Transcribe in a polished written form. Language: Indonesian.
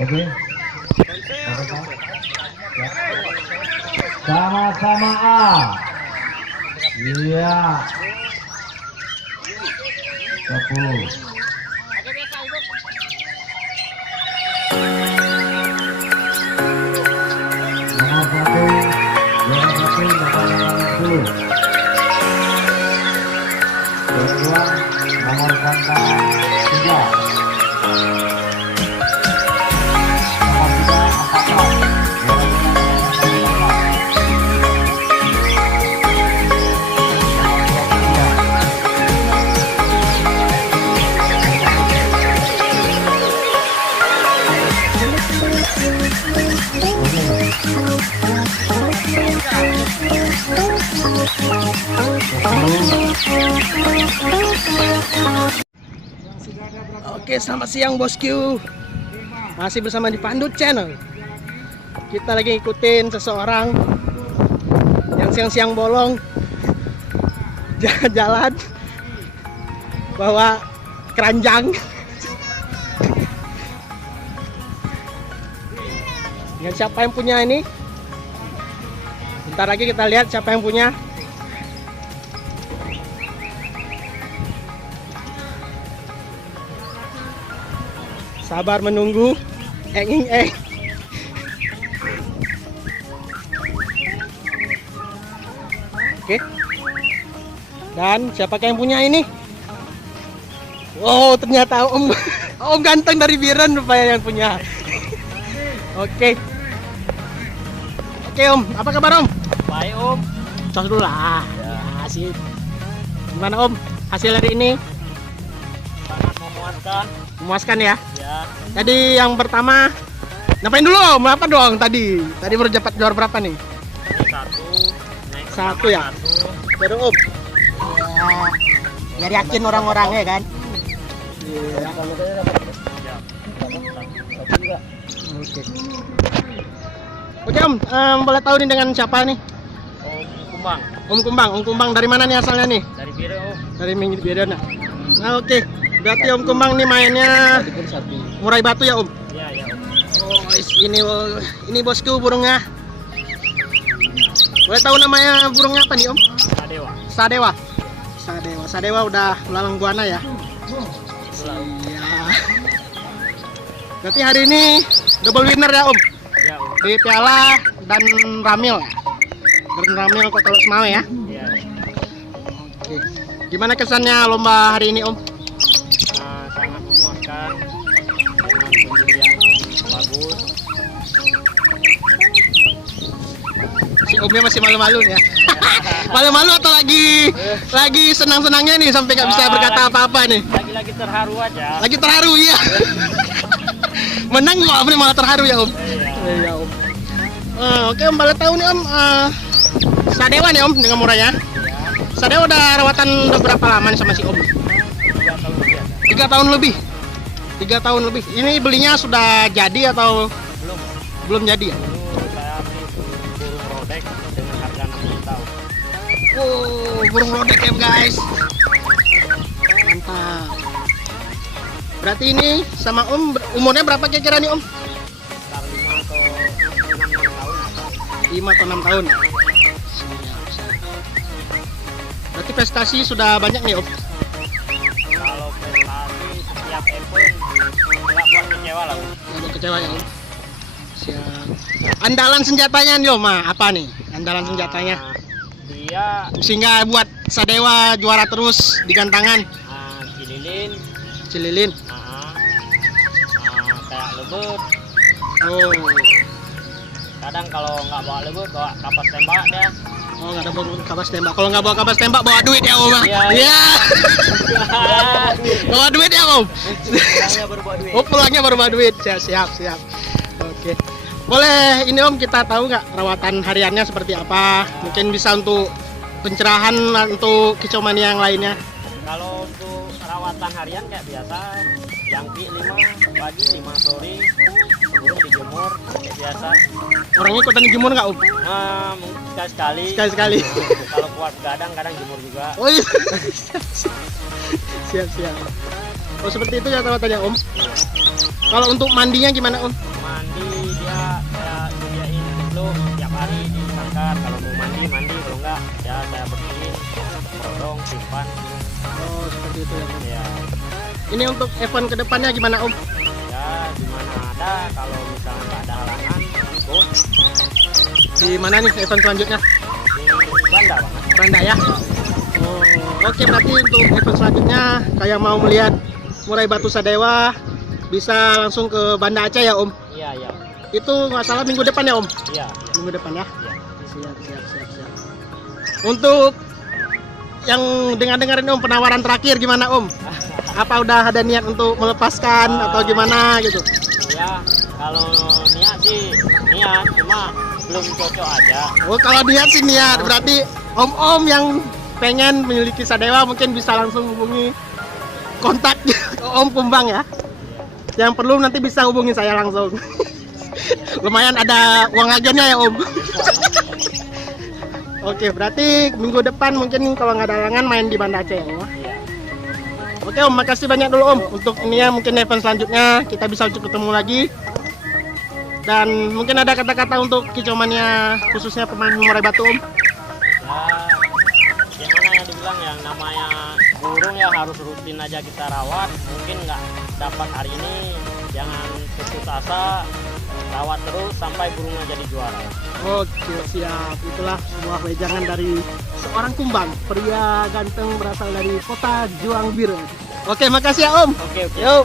Oke. Sama-sama A. Iya. 10. Nomor 1, juara 1 10. Juara 2 nomor pangkat 3. Oke, selamat siang bosku. Masih bersama di Pandut Channel. Kita lagi ngikutin seseorang yang siang-siang bolong jalan-jalan bawa keranjang. Dengan siapa yang punya ini? Bentar lagi kita lihat siapa yang punya. Sabar menunggu. Oke. Dan siapa yang punya ini? Wow, ternyata Om. Om ganteng dari Biren rupanya yang punya. Oke. Oke Om, apa kabar Om? Baik Om. Cos dulu lah. Ya, sip. Gimana Om? Hasil hari ini? Sangat memuaskan. Memuaskan ya? Ya. Tadi yang pertama ngapain dulu Om? Apa dong tadi? Tadi baru dapat juara berapa nih? Satu. Naik Satu ya? Baru Om. Ya, biar yakin orang-orangnya kan? Iya. Oke. Oke Om, boleh tahu nih dengan siapa nih? Om Kumbang. Om Kumbang. Om Kumbang dari mana nih asalnya nih? Dari Biren Om. Dari Minggir Biren. Nah, oke. Berarti Om Kumbang nih mainnya murai batu ya Om? Iya ya Om. Oh, ini bosku burungnya. Boleh tahu namanya burungnya apa nih Om? Sadewa. Sadewa. Sadewa. Sadewa udah melalang buana ya? Iya. Berarti hari ini double winner ya Om? Ya Om. Di Piala dan Ramil. Dan Ramil Kota Losmawe ya? Iya. Oke. Gimana kesannya lomba hari ini Om? Sangat memuaskan. Dengan pemilihan bagus. Si Omnya masih malu-malu ya? Malu-malu atau lagi senang-senangnya nih sampai nggak bisa berkata apa-apa nih? Lagi-lagi terharu aja. Lagi terharu ya? Menang kok Om malah terharu ya Om? Iya. Iya Om. Oke Om, boleh tahu nih Om, Sadewa nih Om dengan murahnya. Sadewa udah rawatan udah berapa lama nih sama si Om? 3 tahun lebih. 3 tahun lebih. Ini belinya sudah jadi atau Belum. belum jadi ya? Dulu saya beli burung rodek dengan harga 60 tahun. Oh, burung lodek ya guys. Mantap. Berarti ini sama Om umurnya berapa kira-kira nih Om? Sekitar 5 atau 6 tahun. 5 atau 6 tahun. Berarti prestasi sudah banyak nih Om. Kalau prestasi setiap event nggak buat kecewa lah. Nggak kecewa ya Om. Siap. Andalan senjatanya nih Om, apa nih? Andalan senjatanya Dia sehingga buat Sadewa juara terus di gantangan. cililin, Cililin. kayak lebut. Oh. Kadang kalau nggak bawa lebut bawa kapas tembak dia. Oh, nggak ada bawa kapas tembak. Kalau nggak bawa kapas tembak bawa duit ya Om. Iya. Iya. Bawa duit ya Om. Pulangnya baru bawa duit. Oh, pulangnya baru bawa duit. Siap. Oke. Boleh ini Om kita tahu nggak rawatan hariannya seperti apa? Mungkin bisa untuk pencerahan untuk kicomania yang lainnya. Kalau untuk rawatan harian kayak biasa, jangkrik 5 pagi, 5 sore, burung dijemur kayak biasa. Orangnya ikutan jemur nggak Om? Sekali-sekali. Sekali-sekali. Kalau kuat kadang jemur juga. Oh iya. Siap. Oh seperti itu ya ramatannya Om. Kalau untuk mandinya gimana Om? Mandi dia saya sediain dulu tiap hari di sangkar. Kalau mau mandi kalau enggak ya saya bersihin, rodong, simpan. Oh seperti itu ya Om. Ya, Ini untuk event kedepannya gimana Om? ya gimana ada kalau misalnya nggak ada halangan ikut Di mana nih event selanjutnya? di Banda banget. Banda ya? Oh, oke berarti untuk event selanjutnya kayak mau melihat murai batu Sadewa bisa langsung ke Banda Aceh ya Om? Iya iya Itu nggak salah minggu depan ya Om? iya Minggu depan ya? iya. Siap. Untuk yang dengerin Om penawaran terakhir gimana Om? Apa udah ada niat untuk melepaskan atau gimana gitu? Ya kalau niat sih niat cuma belum cocok aja. Oh kalau niat sih niat berarti Om yang pengen memiliki Sadewa mungkin bisa langsung hubungi kontak Om Kumbang ya. Yang perlu nanti bisa hubungi saya langsung. Lumayan ada uang agennya ya Om. Oke berarti minggu depan mungkin kalau nggak ada halangan main di Banda Aceh ya Om. Iya. Oke Om, makasih banyak dulu Om. Untuk ini ya mungkin event selanjutnya kita bisa ketemu lagi. Dan mungkin ada kata-kata untuk kicauannya khususnya pemain murai batu Om. Ya gimana yang dibilang yang namanya burung ya harus rutin aja kita rawat. Mungkin nggak dapat hari ini, jangan putus asa, rawat terus sampai burungnya jadi juara. Oke siap, itulah sebuah wejangan dari seorang Kumbang, pria ganteng berasal dari kota Juang Biru. Oke makasih ya Om. Oke. Yuk.